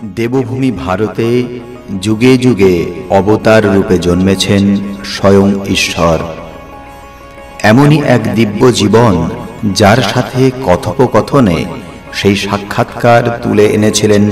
দেবভূমি ভারতে যুগে যুগে অবতার রূপে জন্মেছেন স্বয়ং ঈশ্বর। এমনই এক দিব্য জীবন যার সাথে কথোপকথনে সেই সাক্ষাৎকার তুলে এনেছিলেন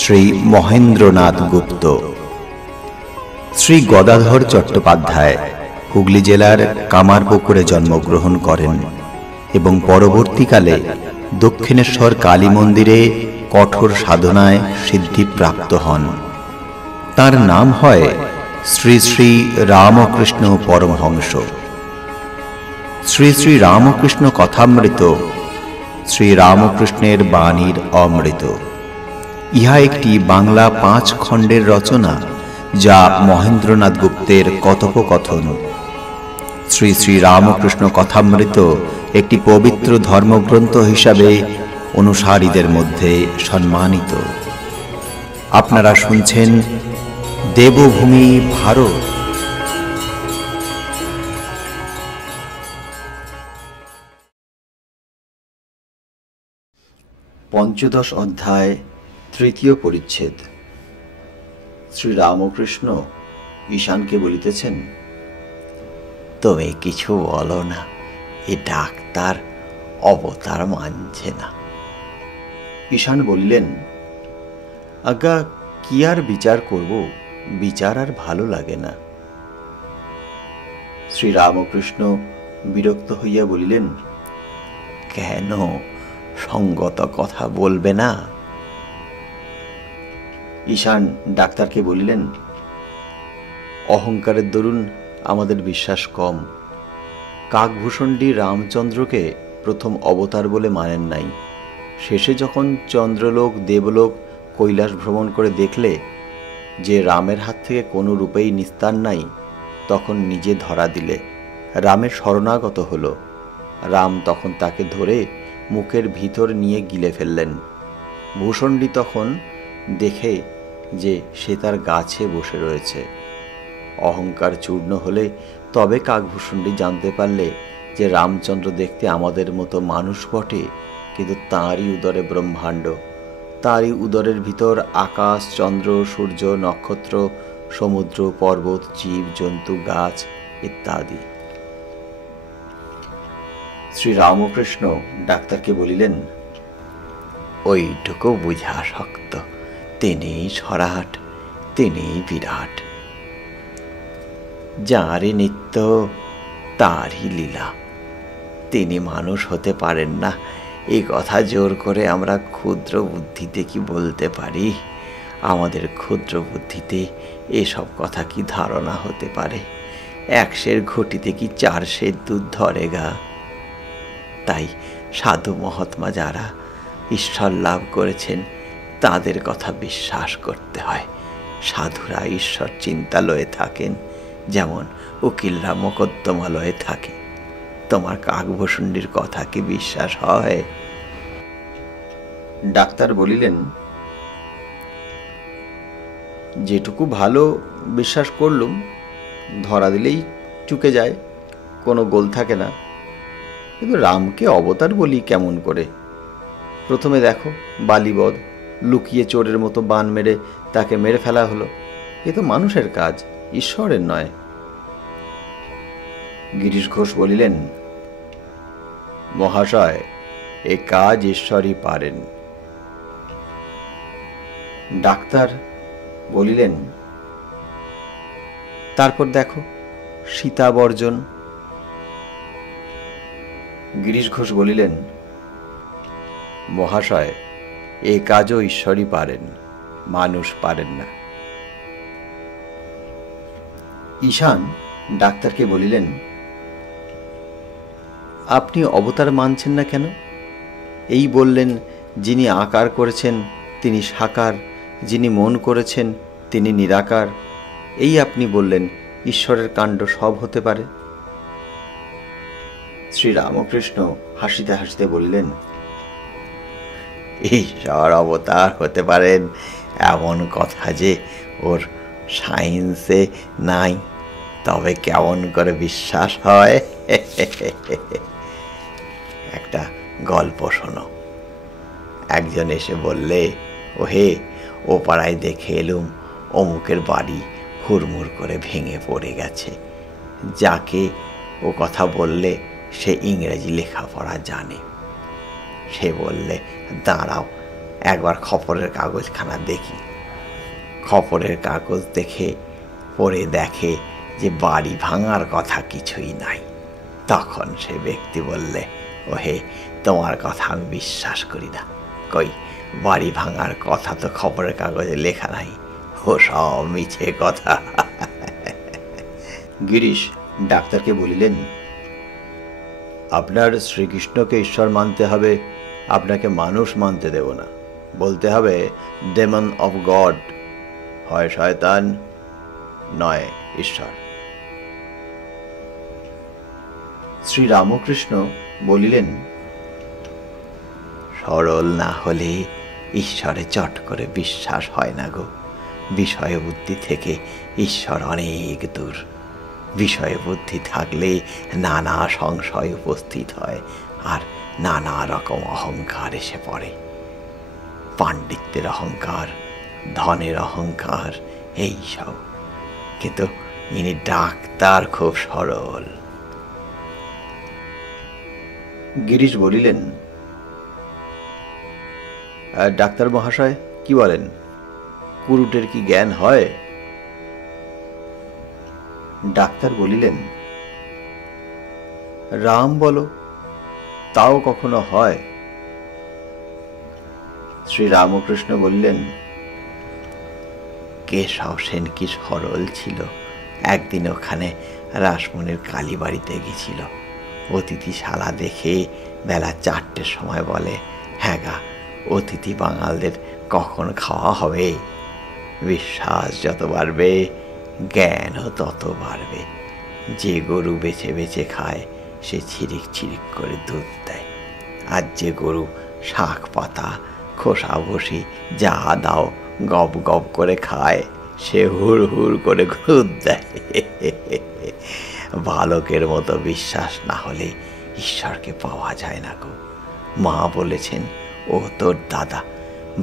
শ্রী মহেন্দ্রনাথ গুপ্ত। শ্রী গদাধর চট্টোপাধ্যায় হুগলি জেলার কামারপুকুরে জন্মগ্রহণ করেন এবং পরবর্তীকালে দক্ষিণেশ্বর কালী মন্দিরে কঠোর সাধনায় সিদ্ধিপ্রাপ্ত হন। তার নাম হয় শ্রী শ্রী রামকৃষ্ণ পরমহংস। শ্রী শ্রী রামকৃষ্ণ কথামৃত শ্রী রামকৃষ্ণের বাণীর অমৃত। ইহা একটি বাংলা 5 খণ্ডের রচনা, যা মহেন্দ্রনাথ গুপ্তের কথোপকথন। শ্রী শ্রী রামকৃষ্ণ কথামৃত একটি পবিত্র ধর্মগ্রন্থ হিসাবে অনুসারীদের মধ্যে সম্মানিত। আপনারা শুনছেন দেবভূমি ভারত। পঞ্চদশ অধ্যায়, তৃতীয় পরিচ্ছেদ। শ্রী রামকৃষ্ণ ঈশানকে বলিতেছেন, তুমি কিছু বলো না, এ ডাক্তার অবতার মানছে না। ঈশান বলিলেন, আজ্ঞা, কি আর বিচার করব, বিচার আর ভালো লাগে না। শ্রী রামকৃষ্ণ বিরক্ত হইয়া বলিলেন, কেন সঙ্গত কথা বলবে না? ঈশান ডাক্তারকে বলিলেন, অহংকারের দরুন আমাদের বিশ্বাস কম। কাকভূষণ্ডী রামচন্দ্রকে প্রথম অবতার বলে মানেন নাই। শেষে যখন চন্দ্রলোক দেবলোক কৈলাস ভ্রমণ করে দেখলে যে রামের হাত থেকে কোনো রূপেই নিস্তার নাই, তখন নিজে ধরা দিলে রামের শরণাগত হল। রাম তখন তাকে ধরে মুখের ভিতর নিয়ে গিলে ফেললেন। ভূষণ্ডী তখন দেখে যে সে তার গাছে বসে রয়েছে। অহংকার চূর্ণ হলে তবে কাকভূষণ্ডী জানতে পারলে যে রামচন্দ্র দেখতে আমাদের মতো মানুষ বটে, কিন্তু তাঁরই উদরে ব্রহ্মাণ্ড, তাঁরই উদরের ভিতর আকাশ, চন্দ্র, সূর্য, নক্ষত্র, সমুদ্র, পর্বত, জীব জন্তু, গাছ ইত্যাদি। শ্রী রামকৃষ্ণ ডাক্তারকে বলিলেন, ওইটুকু বুঝা শক্ত, তিনি সরাট, তিনি বিরাট। যাঁরই নিত্য তারই লীলা। তিনি মানুষ হতে পারেন না, এই কথা জোর করে আমরা ক্ষুদ্র বুদ্ধিতে কি বলতে পারি? আমাদের ক্ষুদ্র বুদ্ধিতে এসব কথা কি ধারণা হতে পারে? 1 সের ঘটিতে কি 4 সের দুধ ধরে গা? তাই সাধু মহাত্মা যারা ঈশ্বর লাভ করেছেন, তাদের কথা বিশ্বাস করতে হয়। সাধুরা ঈশ্বর চিন্তালয়ে থাকেন, যেমন উকিলরা মোকদ্দমালয়ে থাকে। তোমার কাকভূষণ্ডীর কথা কি বিশ্বাস হয়? ডাক্তার বলিলেন, যেটুকু ভালো বিশ্বাস করলুম, ধরা দিলেই চুকে যায়, কোনো গোল থাকে না। কিন্তু রামকে অবতার বলি কেমন করে? প্রথমে দেখো, বালিবধ, লুকিয়ে চোরের মতো বান মেরে তাকে মেরে ফেলা হলো। এ তো মানুষের কাজ, ঈশ্বরের নয়। গিরিশ ঘোষ বলিলেন, মহাশয়, এ কাজ ঈশ্বরই পারেন। ডাক্তার বলিলেন, তারপর দেখো, সীতাবর্জন। গিরিশ ঘোষ বলিলেন, মহাশয়, এ কাজও ঈশ্বরই পারেন, মানুষ পারেন না। ঈশান ডাক্তারকে বলিলেন, আপনি অবতার মানছেন না কেন? এই বললেন, যিনি আকার করেছেন তিনি সাকার, যিনি মন করেছেন তিনি নিরাকার। এই আপনি বললেন ঈশ্বরের কাণ্ড সব হতে পারে। শ্রী রামকৃষ্ণ হাসিতে হাসিতে বললেন, ঈশ্বর অবতার হতে পারেন এমন কথা যে ওর সায়েন্সে নাই, তবে কেমন করে বিশ্বাস হয়? একটা গল্প শোনো। একজন এসে বললে, ওহে, ও পাড়ায় দেখে এলুম অমুকের বাড়ি হুড়মুড় করে ভেঙে পড়ে গেছে। যাকে ও কথা বললে সে ইংরেজি লেখাপড়া জানে। সে বললে, দাঁড়াও একবার খবরের কাগজখানা দেখি। খবরের কাগজ দেখে পড়ে দেখে যে বাড়ি ভাঙার কথা কিছুই নাই। তখন সে ব্যক্তি বললে, ওহে, তোমার কথা আমি বিশ্বাস করি না। কই, বাড়ি ভাঙার কথা তো খবরের কাগজে লেখা নাই, ও সব মিছে কথা। গিরিশ ডাক্তারকে বলিলেন, আপনার শ্রীকৃষ্ণকে ঈশ্বর মানতে হবে, আপনাকে মানুষ মানতে দেব না। বলতে হবে ডেমন অফ গড, হয় শয়তান নয় ঈশ্বর। শ্রীরামকৃষ্ণ বলিলেন, সরল না হলে ঈশ্বরে চট করে বিশ্বাস হয় না গো। বিষয় বুদ্ধি থেকে ঈশ্বর অনেক দূর। বিষয় বুদ্ধি থাকলে নানা সংশয় উপস্থিত হয়, আর নানা রকম অহংকার এসে পড়ে। পাণ্ডিত্যের অহংকার, ধনের অহংকার, এই সব। কিন্তু ইনি ডাক্তার খুব সরল। গিরিশ বলিলেন, ডাক্তার মহাশয় কি বলেন, কুরুটের কি জ্ঞান হয়? ডাক্তার বলিলেন, রাম বলো, তাও কখনো হয়? শ্রীরামকৃষ্ণ বললেন, কেশব সেন কি সরল ছিল। একদিন ওখানে রাসমণির কালীবাড়িতে গেছিল। অতিথিশালা দেখে বেলা 4টের সময় বলে, হ্যাঁ গা, অতিথি বাঙালদের কখন খাওয়া হবে? বিশ্বাস যত বাড়বে জ্ঞানও তত বাড়বে। যে গরু বেছে বেছে খায় সে ছিরিক ছিরিক করে দুধ দেয়, আর যে গরু শাক পাতা খোসা বসি যা দাও গপ গপ করে খায় সে হুড় হুড় করে দুধ দেয়। বালকের মতো বিশ্বাস না হলে ঈশ্বরকে পাওয়া যায় না গো। মা বলেছেন, ও তোর দাদা।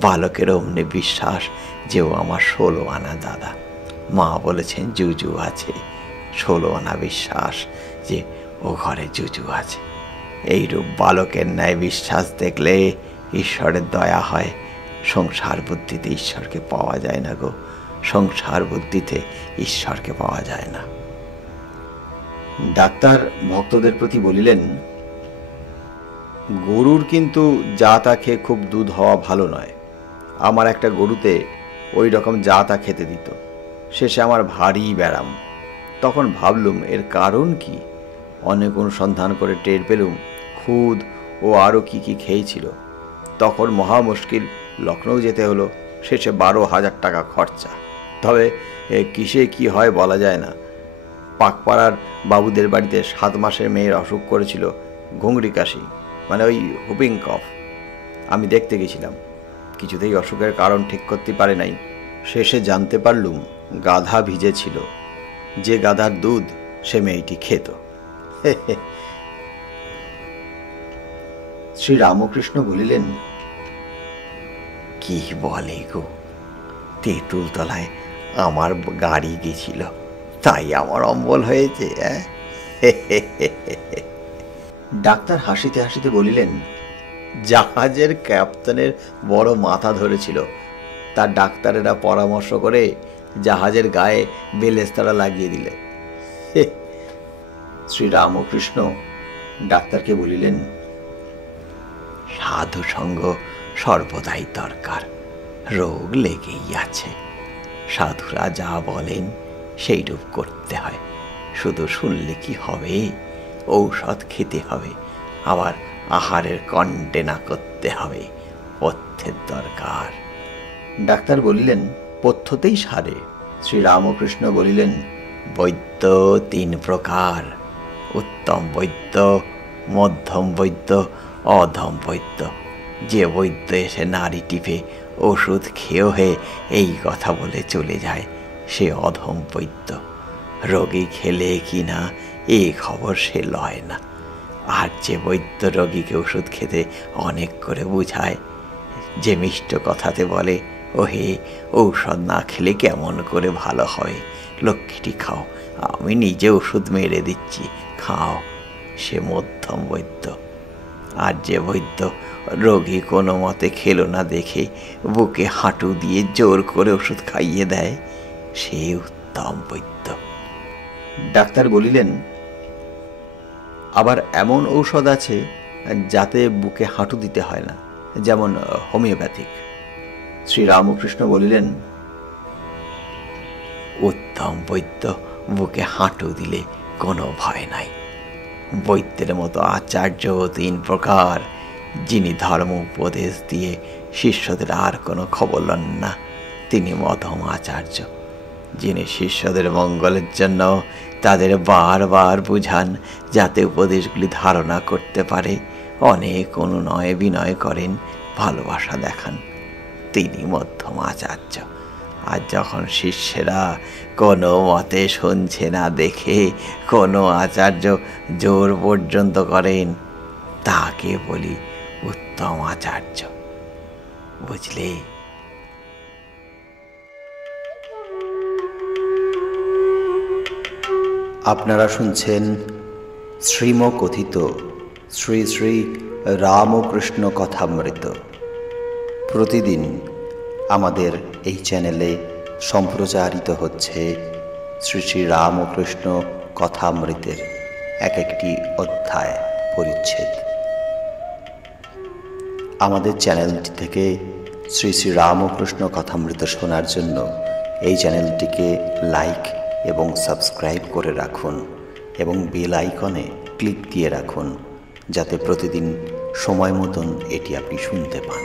বালকের অমনি বিশ্বাস যে ও আমার 16 আনা দাদা। মা বলেছেন জুজু আছে, 16 আনা বিশ্বাস যে ও ঘরে জুজু আছে। এইরূপ বালকের ন্যায় বিশ্বাস দেখলে ঈশ্বরের দয়া হয়। সংসার বুদ্ধিতে ঈশ্বরকে পাওয়া যায় না গো। সংসার বুদ্ধিতে ঈশ্বরকে পাওয়া যায় না। ডাক্তার ভক্তদের প্রতি বলিলেন, গরুর কিন্তু যা তা খেয়ে খুব দুধ হওয়া ভালো নয়। আমার একটা গরুতে ওই রকম যা তা খেতে দিত, শেষে আমার ভারী ব্যারাম। তখন ভাবলুম এর কারণ কি। অনেক অনুসন্ধান করে টের পেলুম খুদ ও আরও কি কি খেয়েছিল। তখন মহা মুশকিল, লখনৌ যেতে হলো। শেষে 12,000 টাকা খরচা। তবে কিসে কি হয় বলা যায় না। পাকপাড়ার বাবুদের বাড়িতে 7 মাসের মেয়ের অসুখ করেছিল, ঘুংড়ি কাশি, মানে ওই হুপিং কফ। আমি দেখতে গেছিলাম, কিছুতেই অসুখের কারণ ঠিক করতে পারে নাই। শেষে জানতে পারলুম গাধা ভিজেছিল। যে গাধার দুধ সে মেয়েটি খেত। শ্রীরামকৃষ্ণ বলিলেন, কি বলে গো, তেঁতুল তলায় আমার গাড়ি গেছিল, তাই আমার অম্বল হয়েছে। ডাক্তার হাসিতে হাসিতে বলিলেন, জাহাজের ক্যাপ্টেনের বড় মাথা ধরেছিল। তার ডাক্তারেরা পরামর্শ করে জাহাজের গায়ে বেলেস্তারা লাগিয়ে দিলে। শ্রীরামকৃষ্ণ ডাক্তারকে বলিলেন, সাধু সঙ্গ সর্বদাই দরকার। রোগ লেগেই আছে, সাধুরা যা বলেন সেইরূপ করতে হয়। শুধু শুনলে কি হবে? ঔষধ খেতে হবে, আবার আহারের কন্টেনা করতে হবে। পথ্যের দরকার। ডাক্তার বলিলেন, পথ্যতেই সারে। শ্রীরামকৃষ্ণ বলিলেন, বৈদ্য 3 প্রকার, উত্তম বৈদ্য, মধ্যম বৈদ্য, অধম বৈদ্য। যে বৈদ্য এসে নাড়ি টিপে ওষুধ খেয়েও এই কথা বলে চলে যায় সে অধম বৈদ্য। রোগী খেলে কি না এ খবর সে লয় না। আর যে বৈদ্য রোগীকে ওষুধ খেতে অনেক করে বুঝায়, যে মিষ্ট কথাতে বলে ওহে, ঔষধ না খেলে কেমন করে ভালো হয়? লক্ষ্মীটি খাও, আমি নিজে ওষুধ মেরে দিচ্ছি, খাও। সে মধ্যম বৈদ্য। আর যে বৈদ্য রোগী কোনো মতে খেলো না দেখে বুকে হাঁটু দিয়ে জোর করে ওষুধ খাইয়ে দেয়, সে উত্তম বৈদ্য। ডাক্তার বলিলেন, আবার এমন ঔষধ আছে যাতে বুকে হাঁটু দিতে হয় না, যেমন হোমিওপ্যাথিক। শ্রীরামকৃষ্ণ বলিলেন, উত্তম বৈদ্য বুকে হাঁটু দিলে কোনো ভয় নাই। বৈদ্যের মতো আচার্য 3 প্রকার, যিনি ধর্ম উপদেশ দিয়ে শিষ্যদের আর কোনো খবর লন না, তিনি মধ্যম আচার্য। যিনি শিষ্যদের মঙ্গলের জন্য তাদের বারবার বুঝান, যাতে উপদেশগুলি ধারণা করতে পারে, অনেক অনুনয় বিনয় করেন, ভালোবাসা দেখান, তিনি মধ্যম আচার্য। আর যখন শিষ্যেরা কোনো মতে শুনছে না দেখে কোনো আচার্য জোর পর্যন্ত করেন, তাকে বলি উত্তম আচার্য। বুঝলে? আপনারা শুনছেন শ্রীমকথিত শ্রী শ্রী রামকৃষ্ণ কথামৃত। প্রতিদিন আমাদের এই চ্যানেলে সম্প্রচারিত হচ্ছে শ্রী শ্রী রামকৃষ্ণ কথামৃতের এক একটি অধ্যায়, পরিচ্ছেদ। আমাদের চ্যানেলটি থেকে শ্রী শ্রী রামকৃষ্ণ কথামৃত শোনার জন্য এই চ্যানেলটিকে লাইক এবং সাবস্ক্রাইব করে রাখুন এবং বেল আইকনে ক্লিক দিয়ে রাখুন, যাতে প্রতিদিন সময় মতন এটি আপনি শুনতে পান।